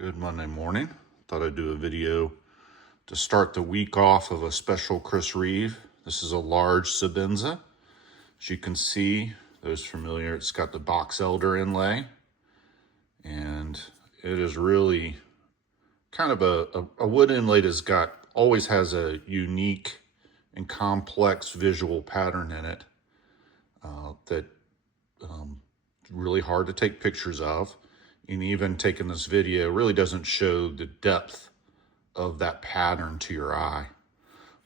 Good Monday morning. Thought I'd do a video to start the week off of a special Chris Reeve. This is a large Sebenza. As you can see, those familiar, it's got the Box Elder Inlay. And it is really kind of a wood inlay that's always has a unique and complex visual pattern in it that really hard to take pictures of. And even taking this video really doesn't show the depth of that pattern to your eye.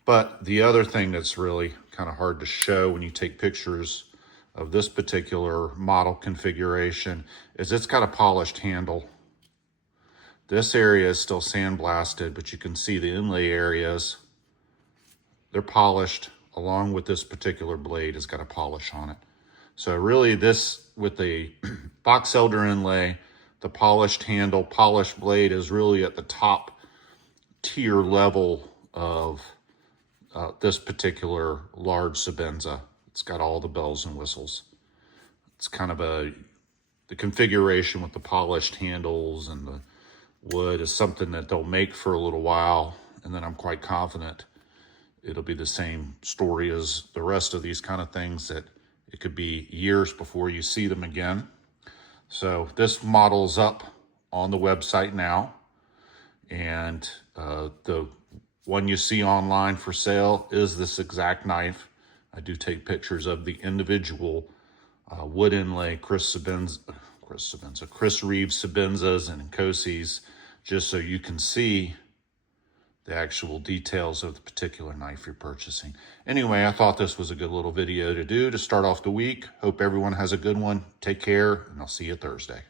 But the other thing that's really kind of hard to show when you take pictures of this particular model configuration is it's got a polished handle. This area is still sandblasted, but you can see the inlay areas, they're polished, along with this particular blade has got a polish on it. So really this, with the Box Elder Inlay, the polished handle, polished blade is really at the top tier level of this particular large Sebenza. It's got all the bells and whistles. It's kind of the configuration with the polished handles and the wood is something that they'll make for a little while, and then I'm quite confident it'll be the same story as the rest of these kind of things, that it could be years before you see them again. So this model's up on the website now, and the one you see online for sale is this exact knife. I do take pictures of the individual wood inlay Chris Reeve Sebenzas and Nkosi's, just so you can see the actual details of the particular knife you're purchasing. Anyway, I thought this was a good little video to do to start off the week. Hope everyone has a good one. Take care, and I'll see you Thursday.